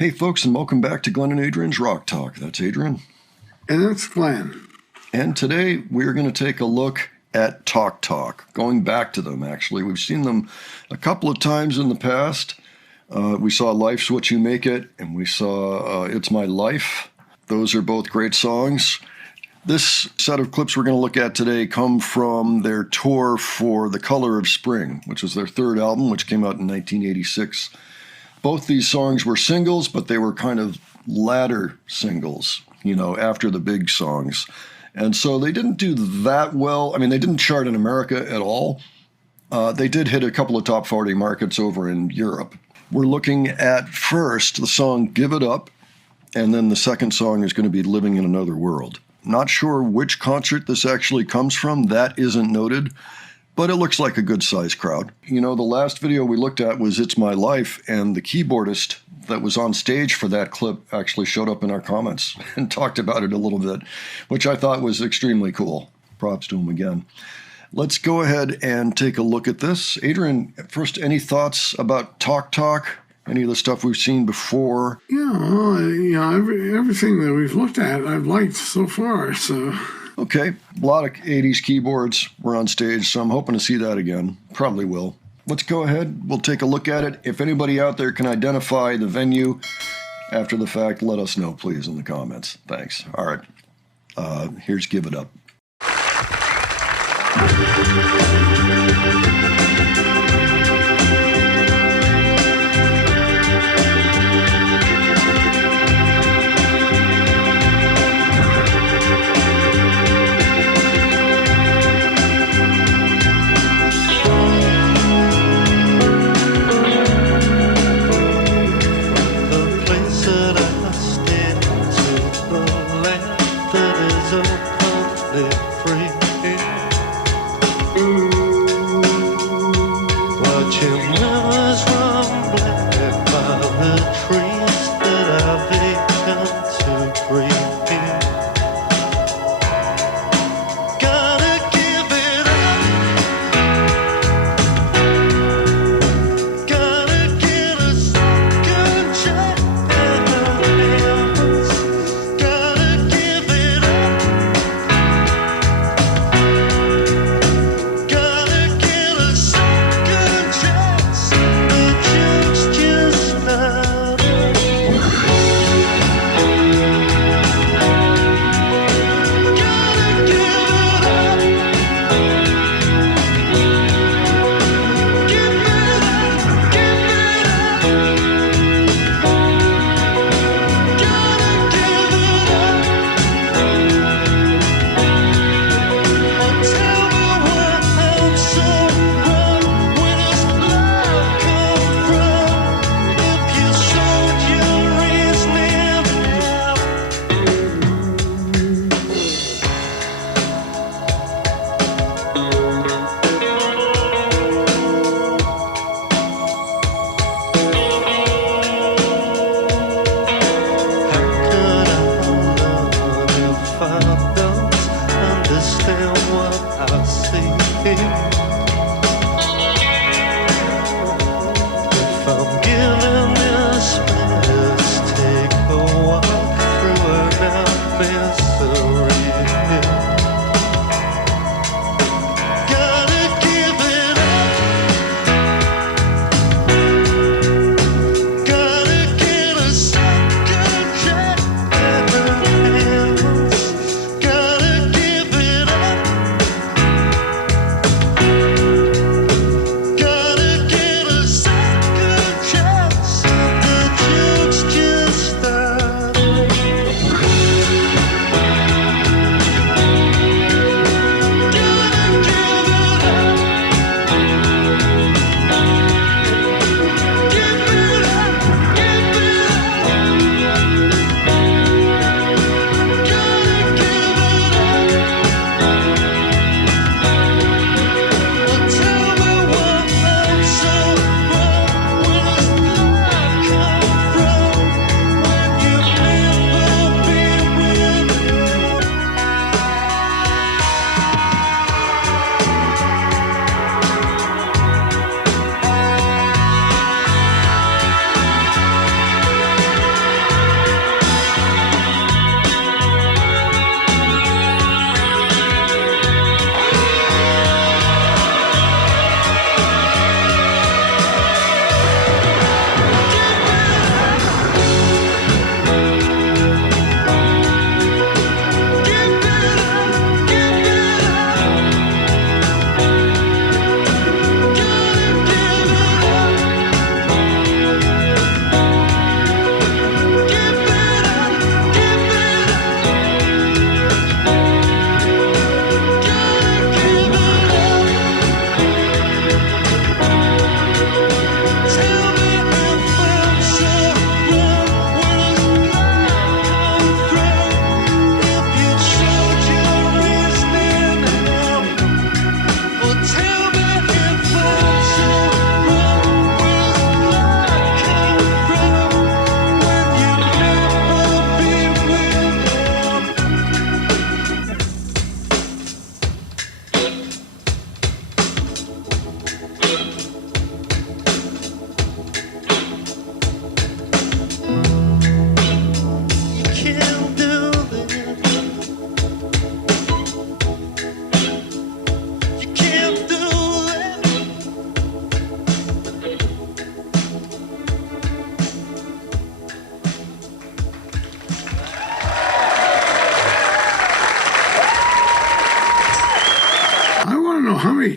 Hey folks, and welcome back to Glenn and Adrian's Rock Talk. That's Adrian. And that's Glenn. And today we're going to take a look at Talk Talk, going back to them actually. We've seen them a couple of times in the past. We saw Life's What You Make It, and we saw It's My Life. Those are both great songs. This set of clips we're going to look at today come from their tour for The Color of Spring, which was their third album, which came out in 1986. Both these songs were singles, but they were kind of ladder singles, after the big songs. And so they didn't do that well. I mean, they didn't chart in America at all. They did hit a couple of top 40 markets over in Europe. We're looking at first the song Give It Up, and then the second song is going to be Living in Another World. Not sure which concert this actually comes from. That isn't noted. But it looks like a good-sized crowd. The last video we looked at was It's My Life, and the keyboardist that was on stage for that clip actually showed up in our comments and talked about it a little bit, which I thought was extremely cool. Props to him again. Let's go ahead and take a look at this. Adrian, first, any thoughts about Talk Talk? Any of the stuff we've seen before? Yeah, well, everything that we've looked at I've liked so far, so... Okay, a lot of 80s keyboards were on stage, so I'm hoping to see that again. Probably will. Let's go ahead. We'll take a look at it. If anybody out there can identify the venue after the fact, let us know, please, in the comments. Thanks. All right. Here's Give It Up.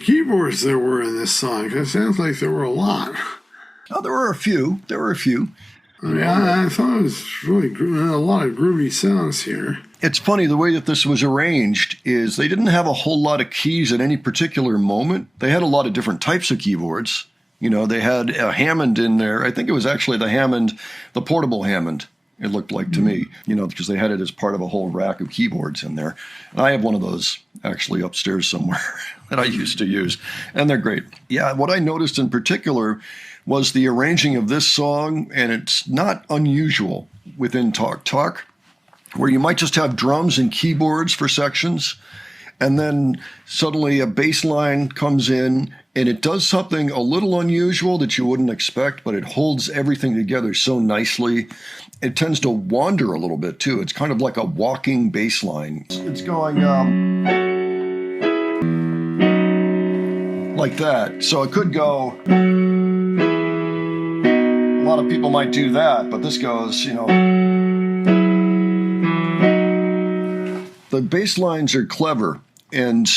keyboards there were in this song? It sounds like there were a lot. Oh, there were a few. I mean, I thought it was really a lot of groovy sounds here. It's funny, the way that this was arranged is they didn't have a whole lot of keys at any particular moment. They had a lot of different types of keyboards. You know, they had a Hammond in there. I think it was actually the Hammond, the portable Hammond, it looked like to me, you know, because they had it as part of a whole rack of keyboards in there. And I have one of those actually upstairs somewhere that I used to use, and they're great. Yeah, what I noticed in particular was the arranging of this song, and it's not unusual within Talk Talk, where you might just have drums and keyboards for sections, and then suddenly a bass line comes in, and it does something a little unusual that you wouldn't expect, but it holds everything together so nicely. It tends to wander a little bit, too. It's kind of like a walking bass line. It's going like that. So it could go... A lot of people might do that, but this goes, you know... The bass lines are clever, and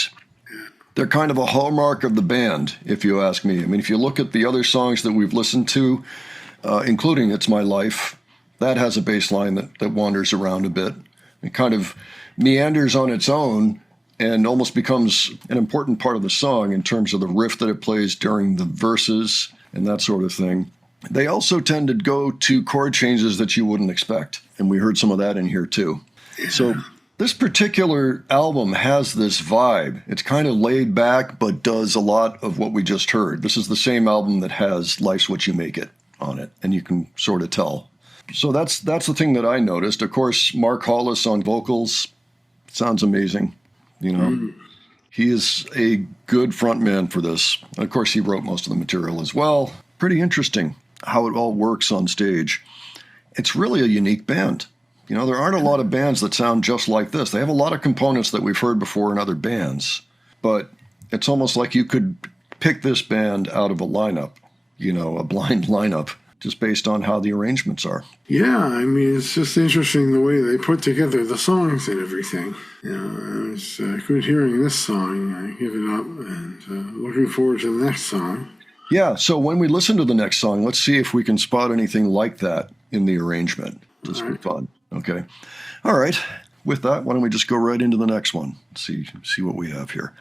they're kind of a hallmark of the band, if you ask me. I mean, if you look at the other songs that we've listened to, including It's My Life, that has a bass line that wanders around a bit. It kind of meanders on its own and almost becomes an important part of the song in terms of the riff that it plays during the verses and that sort of thing. They also tend to go to chord changes that you wouldn't expect, and we heard some of that in here too. So this particular album has this vibe. It's kind of laid back, but does a lot of what we just heard. This is the same album that has Life's What You Make It on it, and you can sort of tell. So that's the thing that I noticed. Of course, Mark Hollis on vocals sounds amazing. You know, he is a good frontman for this. And of course, he wrote most of the material as well. Pretty interesting how it all works on stage. It's really a unique band. You know, there aren't a lot of bands that sound just like this. They have a lot of components that we've heard before in other bands, but it's almost like you could pick this band out of a lineup, you know, a blind lineup, just based on how the arrangements are. Yeah, I mean, it's just interesting the way they put together the songs and everything. You know, I was good hearing this song. I give it up, and looking forward to the next song. Yeah, so when we listen to the next song, let's see if we can spot anything like that in the arrangement. This will be fun. Okay. All right. With that, why don't we just go right into the next one? See what we have here.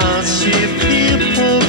I see people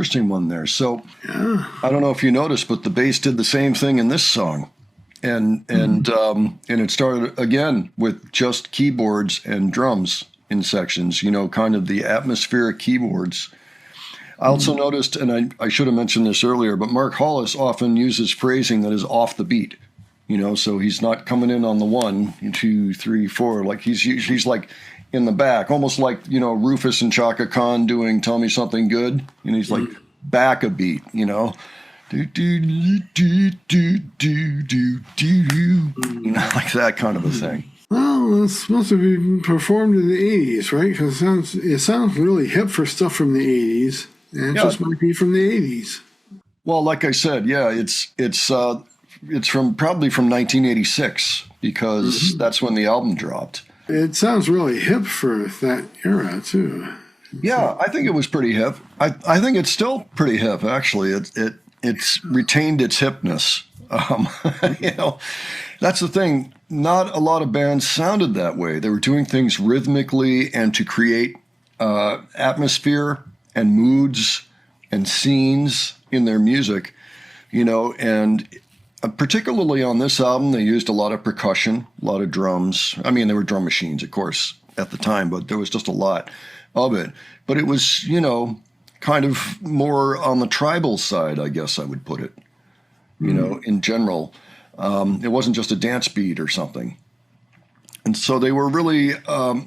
interesting one there. So Yeah. I don't know if you noticed, but the bass did the same thing in this song. And it started again with just keyboards and drums in sections, you know, kind of the atmospheric keyboards. I also noticed, and I should have mentioned this earlier, but Mark Hollis often uses phrasing that is off the beat, you know, so he's not coming in on the 1, 2, 3, 4, like he's like in the back, almost like, you know, Rufus and Chaka Khan doing Tell Me Something Good, and he's like back a beat, you know. Do, do, do, do, do, do, do, you know, like that kind of a thing. Well, it's supposed to be performed in the 80s, right? Because it sounds really hip for stuff from the 80s, and it just might be from the 80s. Well, like I said, yeah, it's from probably from 1986 because that's when the album dropped. It sounds really hip for that era too. Yeah, I think it was pretty hip. I think it's still pretty hip, actually. It's retained its hipness. You know, that's the thing. Not a lot of bands sounded that way. They were doing things rhythmically and to create atmosphere and moods and scenes in their music, you know, and particularly on this album, they used a lot of percussion, a lot of drums. I mean, there were drum machines, of course, at the time, but there was just a lot of it. But it was, you know, kind of more on the tribal side, I guess I would put it, you know, in general. It wasn't just a dance beat or something. And so they were really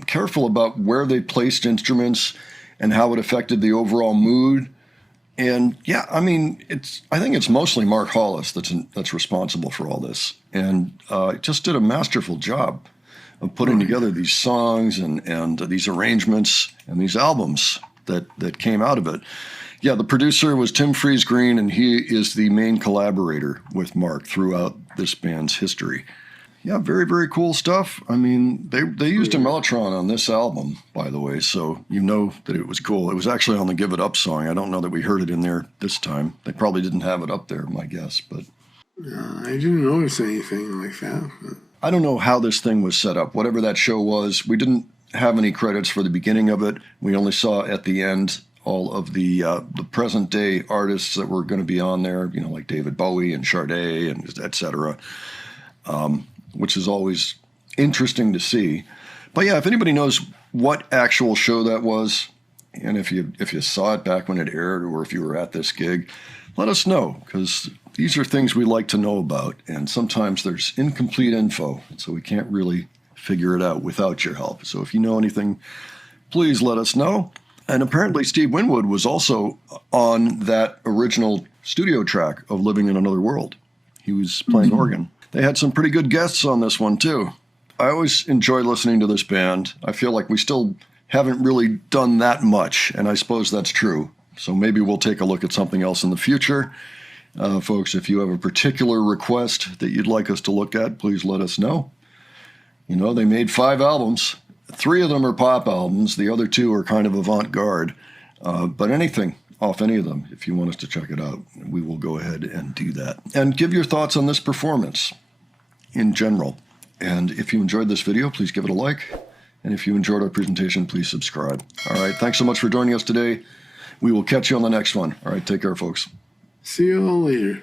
careful about where they placed instruments and how it affected the overall mood. And yeah, I mean, I think it's mostly Mark Hollis that's responsible for all this, and just did a masterful job of putting together these songs and these arrangements and these albums that came out of it. Yeah, the producer was Tim Freeze-Green, and he is the main collaborator with Mark throughout this band's history. Yeah, very, very cool stuff. I mean, they used a Mellotron on this album, by the way, so you know that it was cool. It was actually on the Give It Up song. I don't know that we heard it in there this time. They probably didn't have it up there, my guess, but... I didn't notice anything like that. But... I don't know how this thing was set up. Whatever that show was, we didn't have any credits for the beginning of it. We only saw at the end all of the present-day artists that were going to be on there, you know, like David Bowie and Sade and et cetera. Which is always interesting to see. But yeah, if anybody knows what actual show that was, and if you saw it back when it aired, or if you were at this gig, let us know, because these are things we like to know about, and sometimes there's incomplete info, so we can't really figure it out without your help. So if you know anything, please let us know. And apparently Steve Winwood was also on that original studio track of Living in Another World. He was playing organ. They had some pretty good guests on this one, too. I always enjoy listening to this band. I feel like we still haven't really done that much, and I suppose that's true. So maybe we'll take a look at something else in the future. Folks, if you have a particular request that you'd like us to look at, please let us know. You know, they made 5 albums. 3 of them are pop albums. The other 2 are kind of avant-garde. But anything off any of them, if you want us to check it out, we will go ahead and do that. And give your thoughts on this performance in general. And if you enjoyed this video, please give it a like. And if you enjoyed our presentation, please subscribe. All right, thanks so much for joining us today. We will catch you on the next one. All right, take care, folks. See you all later.